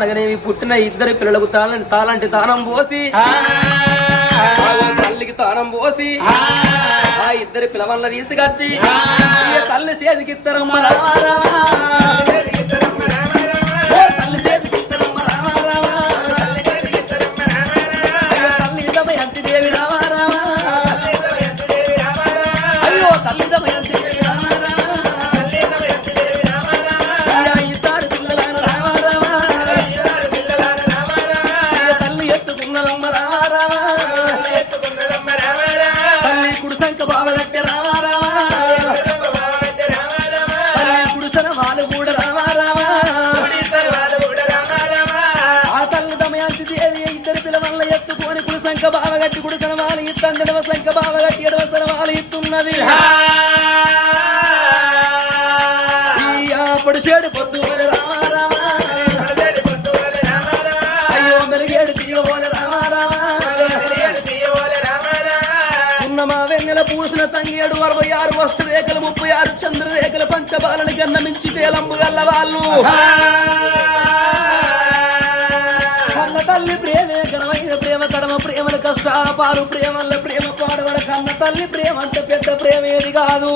అనగానేమి పుట్టిన ఇద్దరు పిల్లలకు తాళంటి తాళంటి తానం పోసి తల్లికి తానం పోసి ఆ. ఇద్దరు పిల్లవల్ల తీసుకొచ్చి తల్లి చేతికిత్తరమ్మ రామా పొడిసేడు పొద్దు అయ్యో మెలిగేడు తీయవోలె ఉన్నమా వెన్నెల పూసిన తంగేడు అరవై ఆరు వస్తు రేఖలు ముప్పై ఆరు చంద్ర రేఖలు పంచబాలని గన్నమించి తేలంబు గల్ల వాళ్ళు. కన్న తల్లి ప్రేమే ఘనమైన ప్రేమ కడమ ప్రేమల కష్టాల పాలు ప్రేమల ప్రేమ పాడవడ కన్న తల్లి ప్రేమ అంత పెద్ద ప్రేమ ఏది కాదు.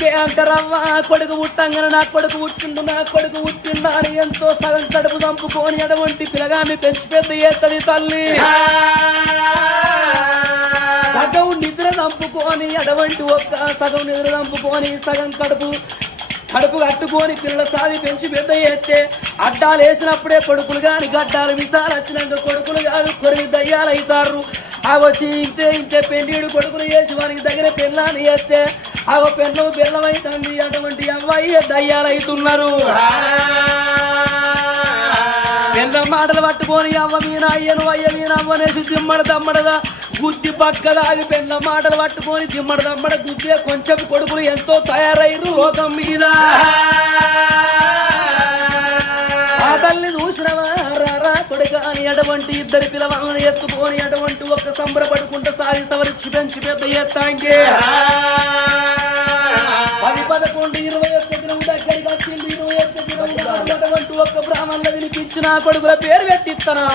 అందుకే అంటారమ్మా కొడుకు పుట్టంగానే నా కొడుకు పుట్టిండు నా కొడుకు పుట్టిండా అని ఎంతో సగం కడుపు చంపుకొని అటువంటి పిలగాన్ని పెంచి పెద్ద చేస్తుంది తల్లి. సగం నిద్ర చంపుకొని అటువంటి ఒక్క సగం నిద్ర చంపుకొని సగం కడుపు కడుపు కట్టుకొని పిల్లల సాది పెంచి పెద్ద చేస్తే అడ్డాలు వేసినప్పుడే కొడుకులు కాని గడ్డాలు విసాలు వచ్చినాక కొడుకులు కాదు కొరికి దయ్యాలు అవుతారు. ఆ వచ్చి ఇంతే ఇంతే పెండిడు కొడుకులు వేసి వారికి దగ్గర పెళ్ళాన్ని వేస్తే ఆ పెన్ను బెల్లం అటువంటి అమ్మాయి దయ్యాలు అవుతున్నారు మాటలు పట్టుకొని అవ్వ మీన అయ్యను అయ్య మీన అవ్వనేసి దిమ్మడ దమ్మడదా గుద్ది అవి పెళ్ళ మాటలు పట్టుకొని దిమ్మడ దమ్మడ గుద్దే కొంచెం కొడుకులు ఎంతో తయారయ్యారు లోకం మీద. ఆ చూసినవా? అని అటువంటి ఇద్దరి పిల్లవాళ్ళని ఎత్తుకొని అటువంటి ఒక్క సంబరపడుకుంటూ సారి సవరి పెంచి పెద్ద ఎత్తాంకే పది పదకొండు ఇరవై ఒక్క దినం దగ్గరికి వచ్చింది ఇరవై ఒక్క దినం అటువంటి ఒక్క బ్రాహ్మణుల వినిపించిన కొడుకుల పేరు పెట్టిస్తానా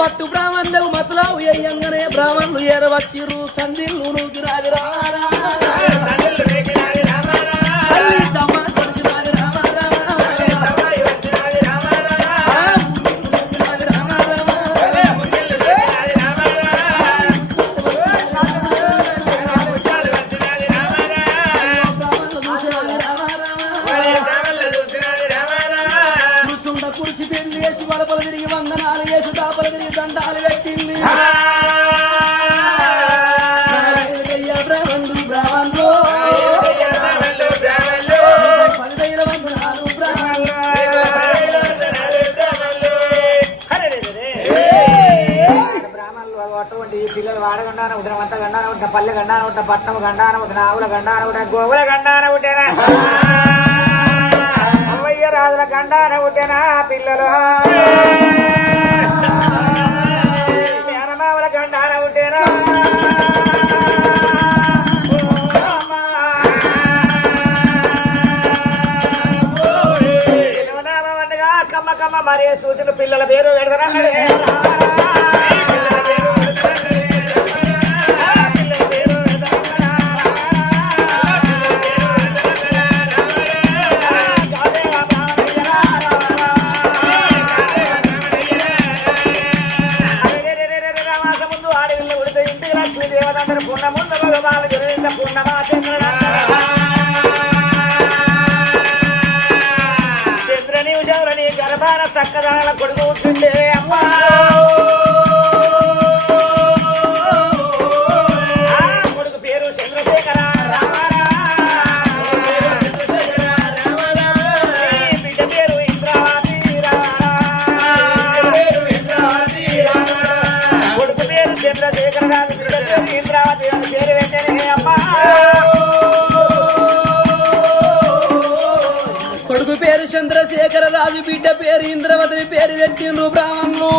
పట్టు బ్రాహ్మణులు మతలావు అయ్యంగానే బ్రాహ్మణులు ఏరవచ్చిరు సంధిల్లు నూకి రావి రామారా సూచన పిల్లల పేరు పెడతారా? బిడ్డ పేరు ఇంద్రవతిని పేరు పెట్టిండ్రు బ్రాహ్మణులు.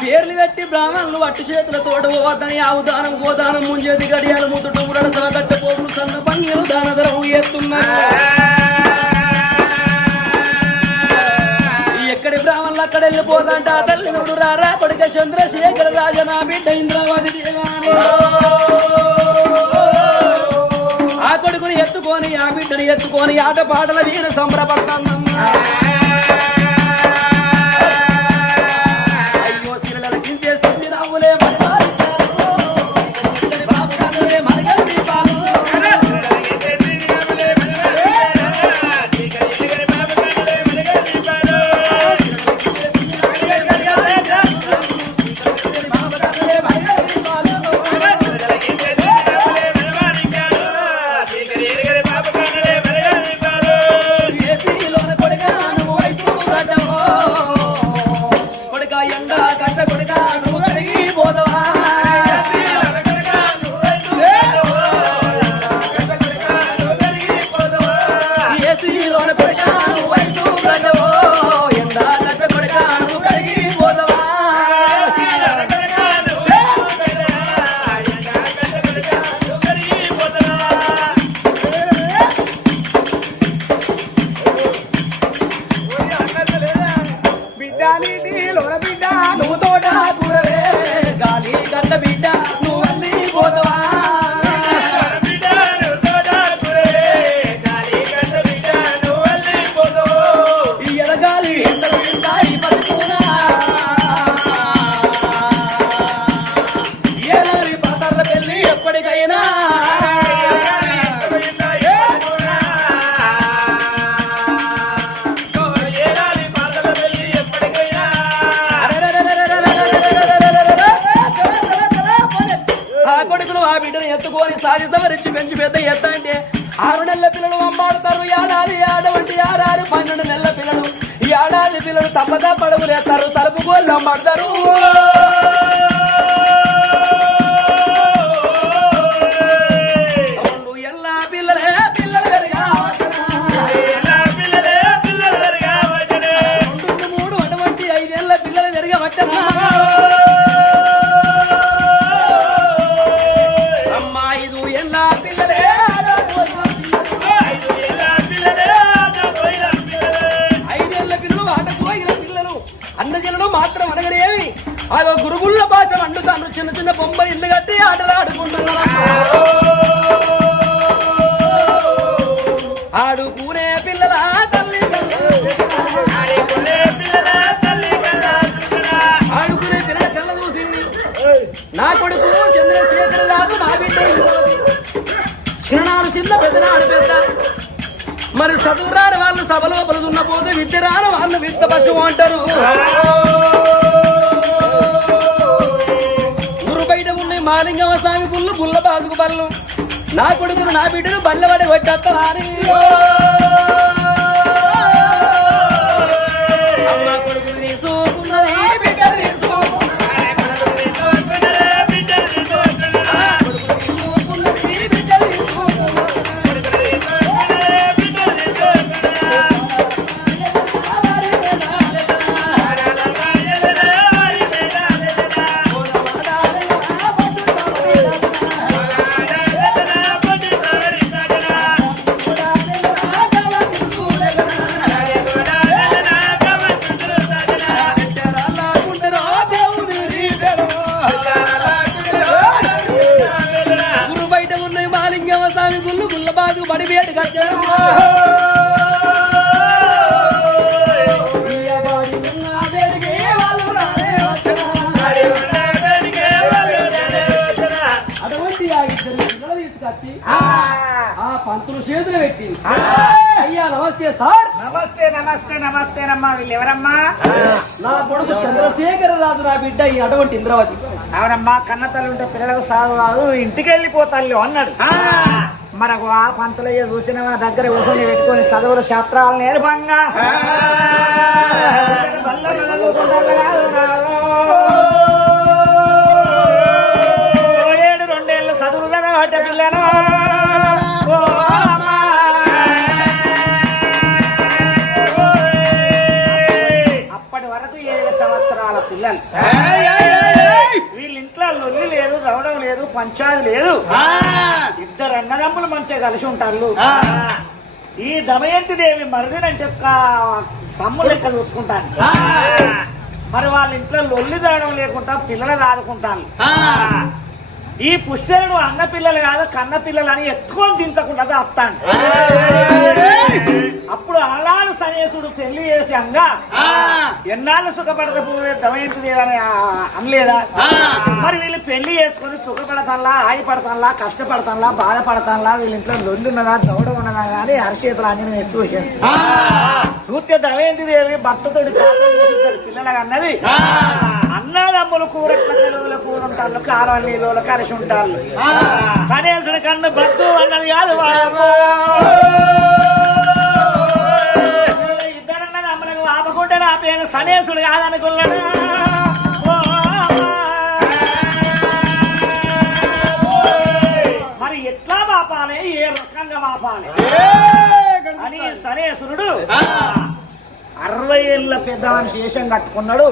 పేర్లు పెట్టి బ్రాహ్మణులు వట్టి చేతుల తోట పోవద్దని ఆవుదానం గోదానం ముంచేది గడియాలు ముద్దుడు కూడా సమగట్ట పోరు సన్న పన్నీరు దాన ధరము చేస్తున్నారు ఎక్కడి బ్రాహ్మణులు అక్కడ వెళ్ళిపోదంట తల్లి రారా? కొడుక చంద్రశేఖర రాజనా బిడ్డ ఇంద్రావతి దేవాలయం. ఎత్తుకొని ఆ బిడ్డను ఎత్తుకొని ఆట పాటల వీణ సంబరపడతానమ్మా. వాళ్ళు పశువు అంటారు ఊరు బయట ఉన్న మాలింగమ స్వామి పుల్లు పుల్ల బాదుకు పళ్ళు నా కొడుకును నా బిడ్డను బల్లబడి కొట్టని అమ్మ కొడుకుని స్వామి గుళ్ళు గుళ్ళ బాగు బడి అటువంటి ఆ. పంతులు చేతులు పెట్టింది. అయ్యా నమస్తే సార్. నమస్తే నమస్తే నమస్తే నమ్మా వీళ్ళు ఎవరమ్మా నా కొడుకు చంద్రశేఖర రాజు నా బిడ్డ ఈ అటువంటి ఇంద్రవతి. అవునమ్మా కన్న తల్లి ఉంటే పిల్లలకు సాగు రాదు ఇంటికి వెళ్ళిపోతాళ్ళు అన్నాడు. మనకు ఆ పంతులయ్య చూసిన మన దగ్గర ఊసుని పెట్టుకొని చదువుల శాస్త్రాలు నేర్పంగా. ఏడు రెండేళ్ళు చదువులు చదవట పిల్లను అప్పటి వరకు ఏడు సంవత్సరాల పిల్లలు. వీళ్ళ ఇంట్లో లొల్లి లేదు రవడం లేదు పంచాది లేదు. ఇద్దరు అన్నదమ్ములు మంచిగా కలిసి ఉంటారు. ఈ దమయంతి దేవి మరిదినని చెప్ప తమ్ముడు లెక్క చూసుకుంటాను మరి వాళ్ళ ఇంట్లో లొల్లి తేడం లేకుండా పిల్లలు ఆదుకుంటాను. ఈ పుష్కరుడు అన్న పిల్లలు కాదు కన్న పిల్లలు అని ఎక్కువ దించకుండా అత్తాను అప్పుడు అలాడు సనేసుడు పెళ్ళి చేసి అంగా. ఎన్నాళ్ళు సుఖపడకపోతే దమయంతి అని అనలేదా. మరి వీళ్ళు పెళ్ళి చేసుకొని సుఖపడతాన్లా ఆగిపడతాన్లా కష్టపడతాన్లా బాధపడతాన్లా వీళ్ళ ఇంట్లో లొల్లి ఉన్నదా దౌడ ఉన్నదా కానీ అరచేతులు అంజనం ఎక్కువ చేస్తారు. చూస్తే దమయంతి దేవి భర్తతోటి పిల్లలకు అన్నది. అన్నదమ్ములు కూరట్ల తెలుగుల కూర ఉంటారు కారం నీళ్ళు కలిసి ఉంటారు ఆ. సనేసుడు కన్ను బద్దు అన్నది కాదు బాబు. ఇద్దరన్నది అమ్మలకు ఆపకుంటే నా పేరు సనేసుడు కాదనుకున్నాడు మరి ఎట్లా మాపాలి ఏ రకంగా మాపాలి అని సనేసురుడు. అరవై ఏళ్ళ పెద్ద మనిషి వేషం కట్టుకున్నాడు.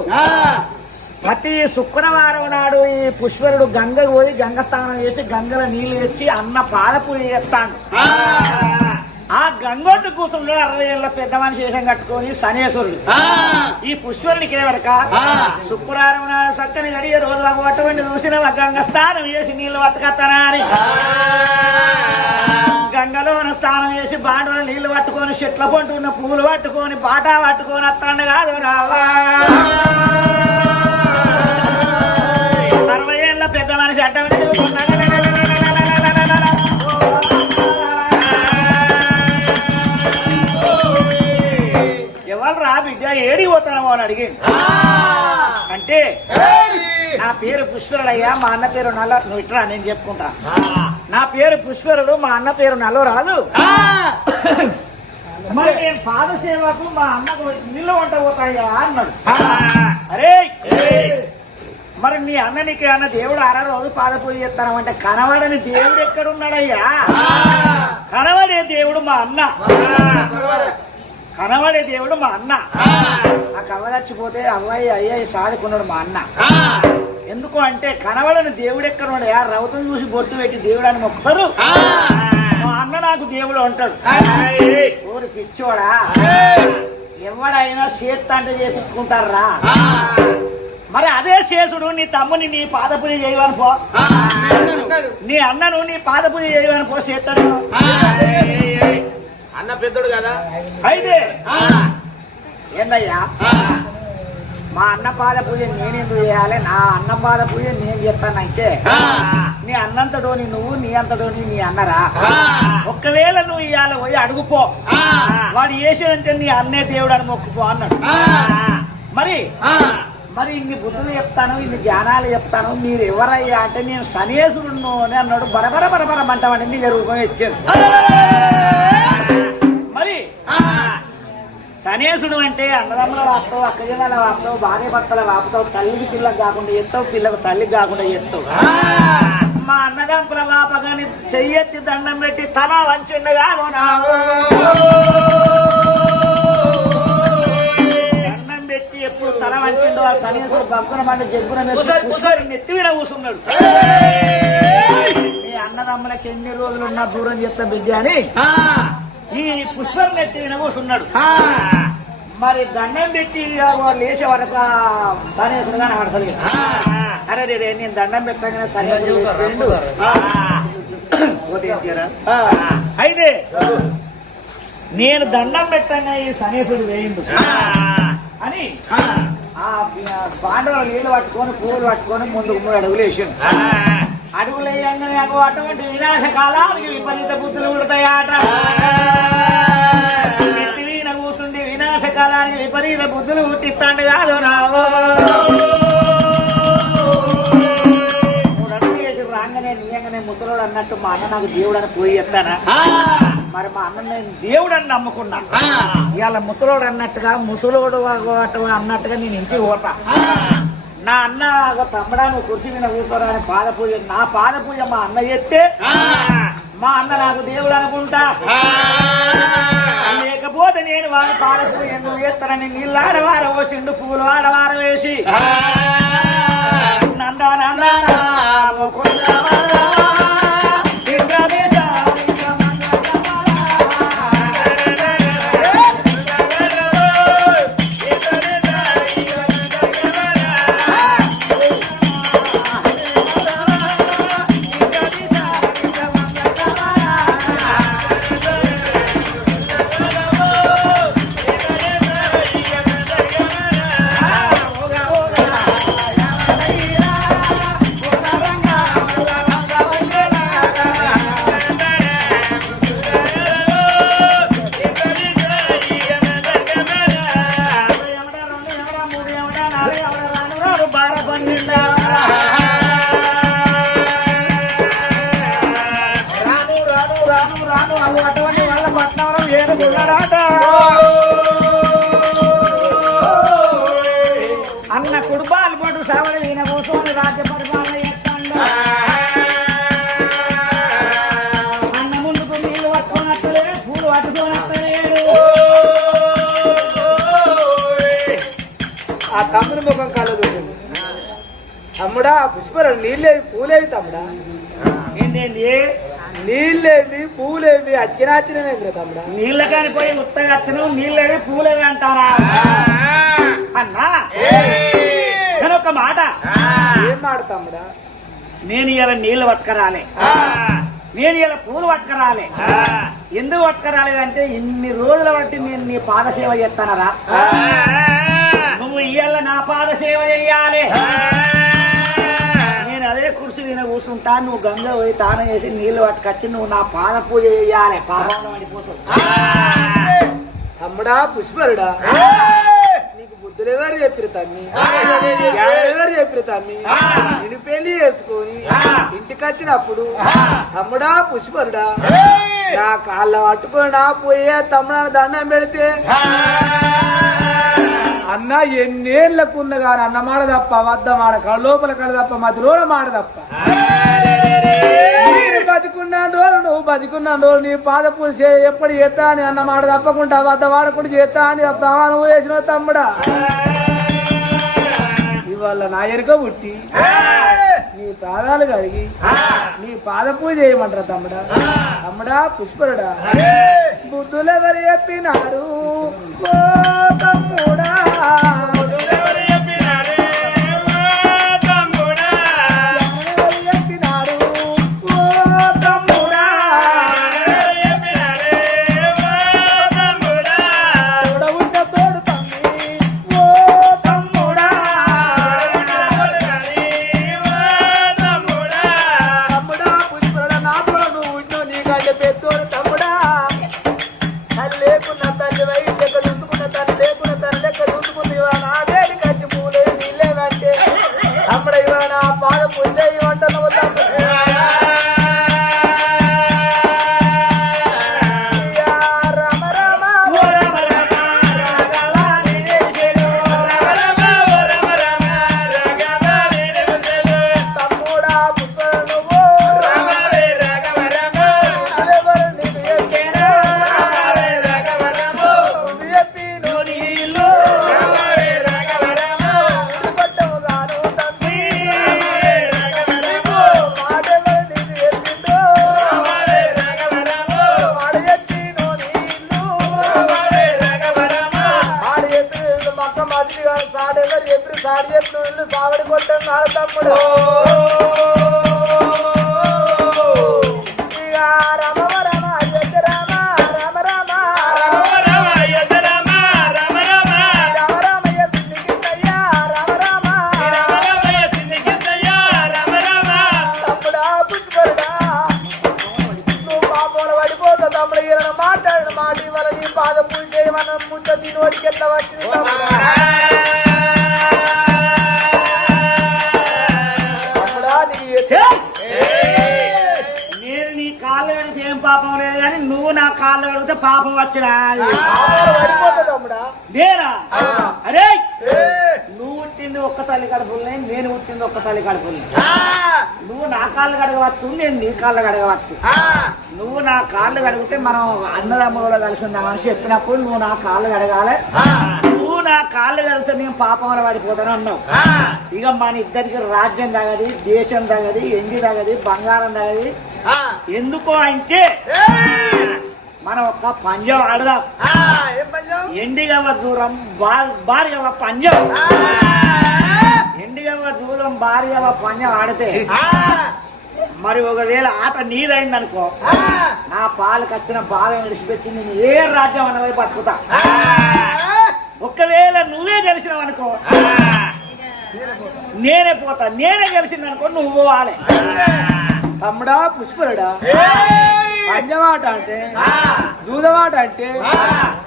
ప్రతి శుక్రవారం నాడు ఈ పుష్కరుడు గంగకు పోయి గంగ స్నానం చేసి గంగల నీళ్ళు తెచ్చి అన్న పాదపూజ చేస్తాడు. ఆ. ఆ గంగొడ్డు కూర్చున్నాడు అరవై ఏళ్ళ పెద్ద మనిషి వేషం కట్టుకొని శనేశ్వరుడు. ఈ పుష్కరునికి ఏమరక ఆ. శుక్రవారం నాడు చక్కని గడియ రోజు పట్టుకొని చూసిన గంగ స్నానం చేసి నీళ్ళు పట్టుకొస్తానా అని. గంగలోన స్నానం చేసి బాండలో నీళ్ళు పట్టుకొని చెట్ల పంటు ఉన్న పూలు పట్టుకొని బాటా పట్టుకొని వస్తాడు కాదు రావా ఎవరు బిడ్డ ఏడి పోతానమో అని అడిగి. అంటే నా పేరు పుష్కరుడయ్యా మా అన్న పేరు నల్ల నువ్వు ఇట్లా నేను చెప్పుకుంటా. నా పేరు పుష్కరుడు మా అన్న పేరు నల్ల రాదు ఆ. మరి నేను పాదసేవకు మా అన్నకు నీళ్ళు వంట పోతాయ్యా అన్నాడు. అరే మరి మీ అన్న నీకు అన్న దేవుడు అర రోజు పాద పూజ చేస్తానంటే కనబడని దేవుడు ఎక్కడున్నాడయ్యా కనబడే దేవుడు మా అన్న కనబడే దేవుడు మా అన్న ఆ కవ్వ చచ్చిపోతే అవ్వాయి అయ్యాయి సాదుకున్నాడు మా అన్న ఆ. ఎందుకు అంటే కనబడని దేవుడు ఎక్కడున్నాడయ్యా రవతం చూసి బొట్టు పెట్టి దేవుడు అని మొక్కుతారు ఆ. మా అన్న నాకు దేవుడు అంటాడు ఊరి పిచ్చోడా ఎవడైనా చేత్త అంటే చేపించుకుంటారా ఆ. మరి అదే శేషుడు నీ తమ్ముని నీ పాద పూజ చేయవని పో. నీ అన్నను నీ పాద పూజ చేయవని పో చేస్తాడు ఆ. అన్న పెద్దోడు కదా అయితే. ఏందయ్యా. మా అన్న పాద పూజ నేనెందుకు చేయాలి నా అన్న పాద పూజ నేను చేస్తానంటే. నీ అన్నంతటోని నువ్వు నీ అంతటోని నీ అన్నరా ఆ. ఒక్కవేళ నువ్వు ఇవాళ పోయి అడుగుపో. వాడు చేసేదంటే నీ అన్నే దేవుడు అని మొక్కుపో అన్నాడు. మరి. మరి ఇన్ని బుద్ధులు చెప్తాను ఇన్ని జ్ఞానాలు చెప్తాను మీరు ఎవరయ్యా అంటే నేను శనేశ్వరుణ్ణు అని అన్నాడు. బరబర బరబర మంటమండి నీ రూపం ఇచ్చాడు మరి శనేశుడు అంటే అన్నదమ్ముల వాపుతావు అక్కజనాల వాపుతావు భార్య భర్తల వాపుతావు తల్లికి పిల్లకు కాకుండా ఎత్తావు పిల్లకు తల్లికి కాకుండా ఎత్తావు. మా అన్నదంపుల వాపగాని చెయ్యెత్తి దండం పెట్టి తల వంచుండగా వంచిండో ఆ సనేసుడు బక్కున మండి జగ్గున. నెత్తి మీద కూసున్నాడు మీ అన్నదమ్ములకి ఎన్ని రోజులు ఉన్నా దూరం చేస్తా బిడ్డ అని. ఈ పుష్పం నెత్తి మీద కూసున్నాడు. మరి దండం పెట్టి లేచే వరకు ఆ సనేసుడు కానీ పడతలేదు అరే రే నేను దండం పెట్టగానే తీరా. అయితే నేను దండం పెట్టగానే ఈ సనేసుడు వేయిండు. అని ఆ పాండవులు నీళ్ళు పట్టుకొని పూలు పట్టుకొని ముందుకు మూడు అడుగులు వేసిండు. అడుగులు వేయంగానే అటువంటి వినాశ కాలానికి విపరీత బుద్ధులు పుడతాయట. నెత్తి మీద కూర్చుండి వినాశ కాలానికి విపరీత బుద్ధులు పుట్టిస్తాండు కాదు రావు మూడు అడుగులు వేసి రాగానే నీయంగానే ముసలోడు అన్నట్టు మా అన్న నాకు దేవుడు అని పోయి చెప్తానా. మరి మా అన్న నేను దేవుడు అని నమ్ముకున్నా. ఇవాళ ముసలోడు అన్నట్టుగా ముసలోడు అన్నట్టుగా నేను ఇంటికి పోతా నా అన్న ఒక తమ్మడా నువ్వు కుర్చీ మీద కూర్చోరా అని పాద పూజ నా పాద పూజ మా అన్న చేస్తే ఆ. మా అన్న నాకు దేవుడు అనుకుంటా. లేకపోతే నేను వారి పాద పూజ ఎందుకు చేస్తానని నీళ్ళు ఆడవార పోసిండు పూలు ఆడవార వేసి. నందా నందా ఏంటండి నీళ్ళేవి పూలేవి అట్కినాచినవేంద్ర తమ్ముడా. నీళ్ళ కాని పోయి ఉత్తగా వచ్చను నీళ్ళేవి పూలేవి అంటారా? అన్నా కానీ ఒక మాట. ఏం మాట తమ్ముడా? నేను ఇలా నీళ్ళు పట్టుకరాలే. నేను ఇలా పూలు పట్టుకరాలే. ఎందుకు పట్టుకరాలేదంటే ఇన్ని రోజుల బట్టి నేను నీ పాదసేవ చేస్తానరా? నువ్వు ఇయ్యాల నా పాదసేవ చెయ్యాలి నేను అదే కుర్చీ మీద కూర్చుంటా నువ్వు గంగ పోయి తానం చేసి నీళ్ళు పట్టుకొచ్చి నువ్వు నా పాద పూజ చేయాలి. పాపంలో తమ్ముడా పుష్పరుడా? నీకు బుద్ధులు ఎవరు చెప్పిరు తమ్మి? ఎవరు చెప్పిరు తమ్మి? నేను పెళ్ళి చేసుకొని ఇంటికి వచ్చినప్పుడు తమ్ముడా పుష్పరుడా? నా కాళ్ళ పట్టుకొని పోయే తమ్ముడా దండం పెడితే అన్న ఎన్నేళ్ళకున్న కానీ అన్న మాట తప్ప అబద్ధం ఆడ కళ్ళ లోపల కళ్ళ తప్ప మధ్యలో మాట తప్ప. నేను రోజు నువ్వు బతికున్న రోజు నీ పాద పూజ ఎప్పుడు చేస్తా అని అన్న మాట తప్పకుండా అబద్ధం ఆడకుండా చేస్తా అని ప్రమాణం చేసిన తమ్ముడా. ఇవాళ నా ఎరుక పుట్టి నీ పాదాలు కడిగి నీ పాద పూజ చేయమంటారా తమ్ముడా? తమ్ముడా పుష్పరుడా బుద్ధులెవరు చెప్పినారు? Ah కాళ్ళు కడగవచ్చు. నువ్వు నా కాళ్ళు కడిగితే మనం అన్నదమ్ములలో కలిసి ఉన్నామని చెప్పినప్పుడు నువ్వు నా కాళ్ళు కడగాలి. నువ్వు నా కాళ్ళు కడిగితే నేను పాపంలో పడిపోతాను అన్నావు. ఇక మన ఇద్దరికి రాజ్యం తగది దేశం తగది ఎండి తగది బంగారం తగది. ఎందుకో అంటే మనం ఒక పంజం ఆడదాం. ఏం పంజం ఎండిగవ్వ దూరం భార్యవ పంజం ఎండిగవ్వ దూరం భార్యవ పంజం ఆడితే మరి ఒకవేళ ఆట నీదైంది అనుకో నా పాలకు వచ్చిన బాగా విడిచిపెట్టి నేను ఏ రాజ్యం అన్నవై బతుకుతా ఒకవేళ నువ్వే గెలిచినావు అనుకో నేనే పోతా నేనే గెలిచింది అనుకో నువ్వు పోవాలి. తమ్ముడా పుష్పరుడా పంజమాట అంటే జూదమాట అంటే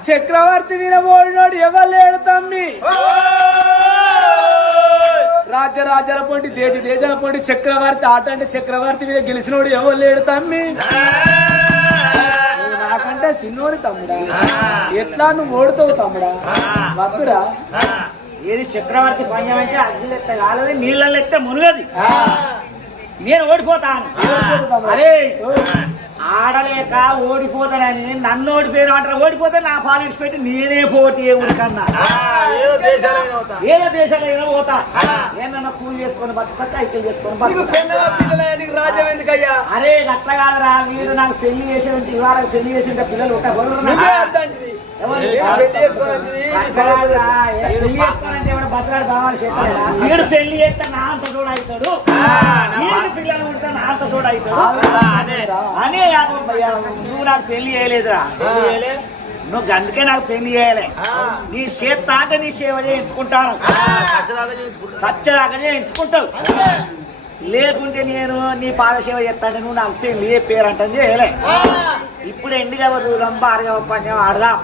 చక్రవర్తి మీద ఓడినోడు ఎవరు లేడు తమ్మి? రాజ్య రాజ్యాల పొంటి దేశ దేశాల పొంటి చక్రవర్తి ఆట అంటే చక్రవర్తి మీద గెలిచినోడు ఎవరు లేడు తమ్మి? చిన్నోని తమ్ముడా. ఎట్లా నువ్వు ఓడుతావు తమ్ముడా? వద్దురా ఏది చక్రవర్తి పంజం అంటే అగ్గిలు ఎత్తే కాలేదు నీళ్ళల్లో ఎత్తే మునుగది. నేను ఓడిపోతాను? అరే ఆడలేక ఓడిపోతానని నన్ను ఓడిపోయిన అంటారు? ఓడిపోతే నా పాలిటిక్స్ పెట్టి నేనే పోటీ ఊరికన్నా ఏదో దేశాలైనా పోతా. ఏమన్నా కూలి చేసుకొని బతుకుతా కైకిలు చేసుకొని రాజ్యం ఎందుకయ్యా? అరే అట్లా కాదురా మీరు నాకు పెళ్ళి చేసి ఉంటే ఇవాళ పెళ్ళి చేసి ఉంటే పిల్లలు ఒక? వీడు పెళ్ళి చేస్తే నా అంత చూడ అవుతాడు వీడు పిల్లలు ఉంటే నా అంత అవుతాడు అనే నువ్వు నాకు పెళ్ళి చేయలేదురా. నువ్వు అందుకే నాకు పెళ్ళి చేయలే. నీ చేత అంటే నీ సేవ చేయించుకుంటాను. సత్యదాకా చేయించుకుంటావు. లేకుంటే నేను నీ పాద సేవ చేస్తాను నువ్వు నాకు పెళ్ళి ఏ పేరు అంటే చేయలే ఇప్పుడు ఎండుగా దూరం భార్గవ పంచం ఆడదాం.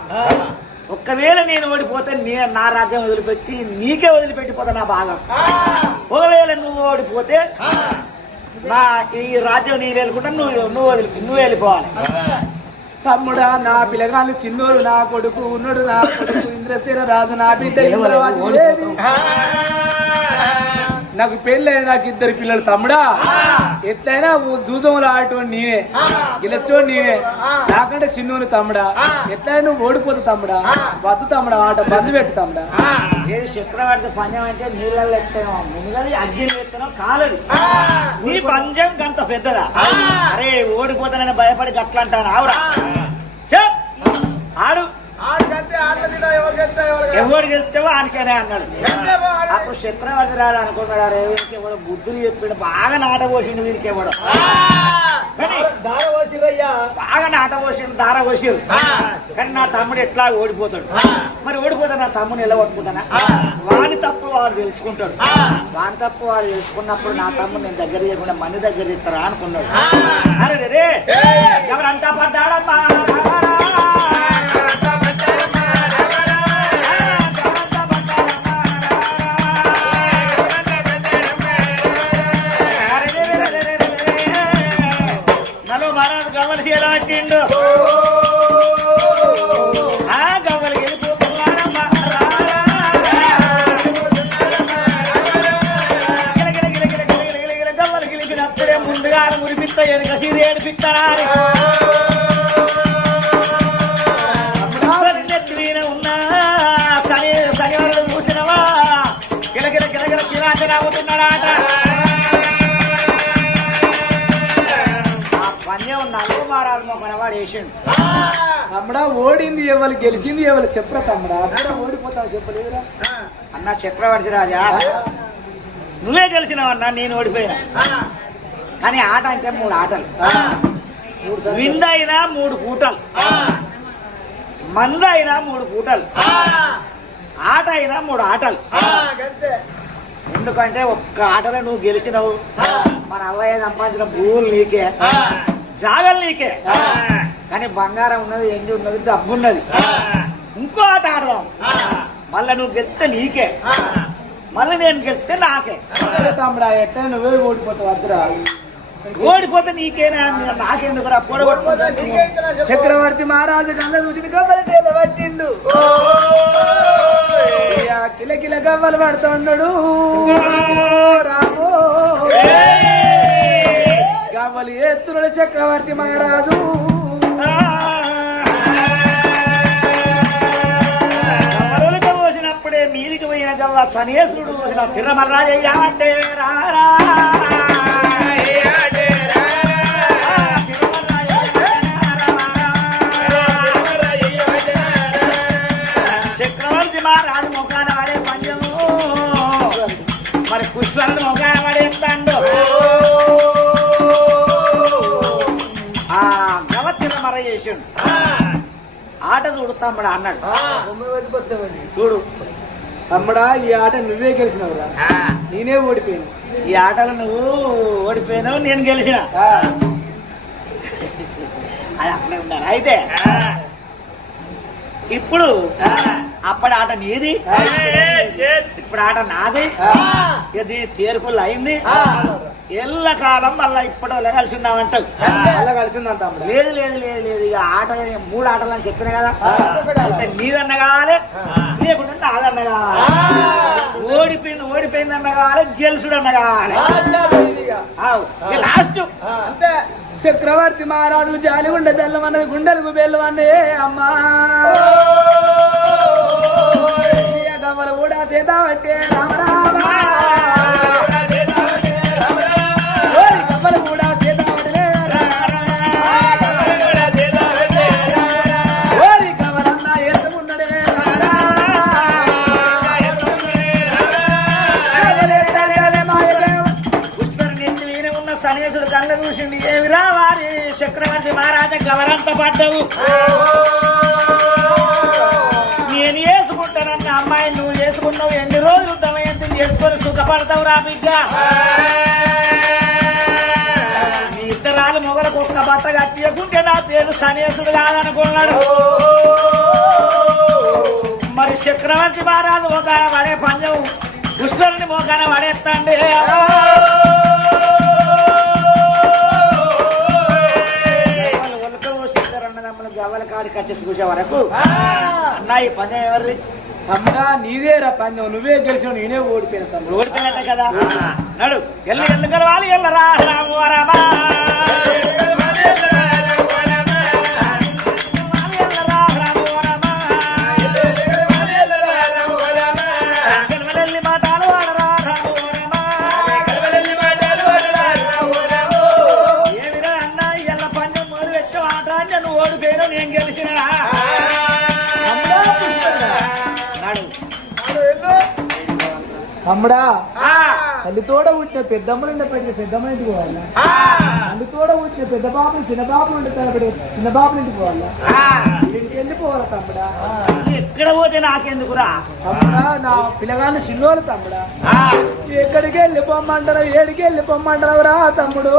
ఒక్కవేళ నేను ఓడిపోతే నే నా రాజ్యం వదిలిపెట్టి నీకే వదిలిపెట్టిపోతా నా భాగం. ఒకవేళ నువ్వు ఓడిపోతే నా ఈ రాజ్యం నేను వెళ్ళుకుంటా నువ్వు నువ్వు వదిలి నువ్వు వెళ్ళిపోవాలి తమ్ముడా నా పిల్లగాని సిన్నోడు నా కొడుకు ఉన్నడు నా కొడుకు ఇంద్రసేన రాజు నా బిడ్డ. నాకు పెళ్ళి నాకు ఇద్దరు పిల్లలు తమ్ముడా? ఎట్లయినా దూజంలో ఆడేటువంటి నేనే గెలిచేవాడు నేనే నాకంటే చిన్నోని తమ్ముడా? ఎట్లయినా నువ్వు ఓడిపోతావు తమ్ముడా? వద్దు తమ్ముడా ఆట బంద్ పెట్టు తమ్ముడా. ఏది చక్రవర్తి పంజం అంటే నీళ్ళల్లో ఎత్తాను మునుగది అగ్గిలో ఎత్తాను కాలది. నీ పంజం గంత పెద్దదా? అరే ఓడిపోతానని భయపడి గట్ల అంటాను ఆవురా ఆనికనే అన్నాడు. అప్పుడు చక్రవర్తి రాడు అనుకున్నాడు అరే వీరికి ఎవడో బుద్ధులు చెప్పాడు బాగా నాట పోసిండు వీరికి ఎవడో. కానీ బాగా నాట పోసిండు దార పోసిండు కానీ నా తమ్ముడు ఎట్లా ఓడిపోతాడు? మరి ఓడిపోతే నా తమ్ముని ఎలా కొట్టుకుంటానా వాని తప్పు వాడు తెలుసుకుంటాడు. వాని తప్పు వాడు తెలుసుకున్నప్పుడు నా తమ్ముడు నేను దగ్గర చేయకుండా మంది దగ్గర ఇస్తారా అనుకున్నాడు. అరే రే ఎవరంతా పడ్డాడమ్మా వెళ్ళినప్పుడే ముందుగా మురిపిస్త వెనుక సీది ఏడిపిస్తారా ఉన్న శని శనివారం చూసినవా గిల గిల గిల గిల గిలాంటి నవ్వుతున్నాడాట ఆ పన్యం నలుగు మారాలి మొక్కన వాడు వేసిండు. తమ్ముడా ఓడింది ఎవరు గెలిచింది ఎవరు? చెప్పరా తమ్ముడా. ఓడిపోతావు చెప్పలేదురా. అన్న చక్రవర్తి రాజా. నువ్వే గెలిచినావన్నా నేను ఓడిపోయినా. కానీ ఆట అంటే మూడు ఆటలు. విందైనా మూడు పూటలు. మందైనా మూడు పూటలు. ఆట అయినా మూడు ఆటలు. ఎందుకంటే ఒక్క ఆటలో నువ్వు గెలిచినావు. మన అవ్వయ్య సంపాదించిన భూములు నీకే. జాగలు నీకే. కానీ బంగారం ఉన్నది ఎండి ఉన్నది డబ్బు ఉన్నది. ఇంకో ఆట ఆడదాం. మళ్ళీ నువ్వు గెలిస్తే నీకే. మళ్ళీ నేను గెలిస్తే నాకే. తమ్ముడా ఎట్లా నువ్వే ఓడిపోతావు వద్దురా ఓడిపోతే నీకేనా? నాకెందుకురా? చక్రవర్తి మహారాజు కళ్ళ చూసి గవ్వలు చేత పట్టిండు. కిల కిల గవ్వలు పడుతున్నాడు రామో. గవ్వలు ఎత్తున్నాడు చక్రవర్తి మహారాజు. పోసినప్పుడే మీదికి పోయిన గవ్వ సనేశ్వరుడు పోసిన తిరమర్రాజయ్య అంటే రారా మరి మొఖాన పడేస్తాడు ఆ గవ తిరమర చేసిండు ఆట చూడుతామడు అన్నాడు. చూడు. తమ్ముడా ఈ ఆట నువ్వే గెలిచినవురా. నేనే ఓడిపోయాను. ఈ ఆటలు నువ్వు ఓడిపోయినావు నేను గెలిచిన. అది అట్లే ఉండాలి. అయితే ఇప్పుడు అప్పటి ఆట నీది? ఇప్పుడు ఆట నాది. ఇది తీర్పులు అయింది. ఎల్లకాలం మళ్ళా ఇప్పుడు వాళ్ళ కలిసి కలిసిందంట తమ్ముడు. లేదు లేదు లేదు లేదు. ఇక ఆట మూడు ఆటలు అని చెప్పిన కదా. అంటే నీదన్న కావాలి లేకుంటే నాదన్న కావాలి ఓడిపోయింది ఓడిపోయింది అన్న కావాలి గెలుసుడు అన్న కావాలి లాస్ట్ అంతే. చక్రవర్తి మహారాజు జాలి ఉండే తెల్లమన్నది గుండెలకు బెల్లమన్నే అమ్మా. గమలు కూడా చేద్దామంటే రామరామ సుఖపడతావు రా బిడ్డ? మీ ఇద్దరాలు మొగలకు ఒక్క బట్ట కట్టియకుంటే నా పేరు సనేసుడు కాదనుకున్నాడు. మరి చక్రవర్తి మహారాజు ఒక పడే పంజం పుష్కరుని మోకాన పడేస్తండి. గవ్వల కాడి కట్టేసి కూసే వరకు అన్న ఈ పని ఎవరి తమ్ముడా నీదేరా పందెం నువ్వే గెలిచిన నేనే ఓడిపోయిన తమ్ముడు ఓడిపోయినట్టే కదా నడు ఎల్లు ఎల్లు కలవాలి ఎల్లరా రాము తమ్ముడా? ఆ, తల్లితోడ పుట్టిన పెద్దమ్మలు ఉండే పెట్టిన పెద్దమ్మ ఇంటికి పోవాలా? తల్లితోడ పుట్టిన పెద్ద బాబు చిన్న బాబు ఉండే తలపడి చిన్న బాబు ఇంటికి పోవాలా? ఇంటికి వెళ్ళిపోవాలా తమ్ముడా? ఎక్కడ పోతే నాకెందుకురా? తమ్ముడా నా పిల్లగాళ్ళు చిన్నోళ్ళు తమ్ముడా. ఎక్కడికి వెళ్ళి పొమ్మంటారు ఏడికి వెళ్ళి పొమ్మంటారు రా తమ్ముడు.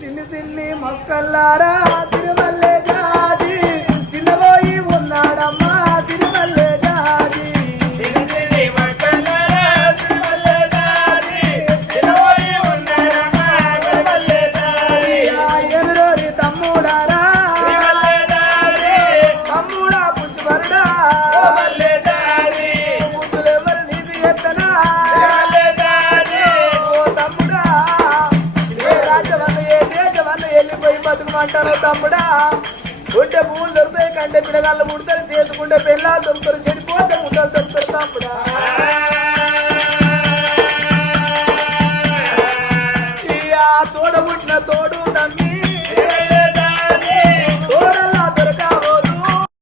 చిన్ని చిన్ని మొక్కల్లారా చేసుకుంటే పెళ్ళాలు దొరుకుతారు చెడిపో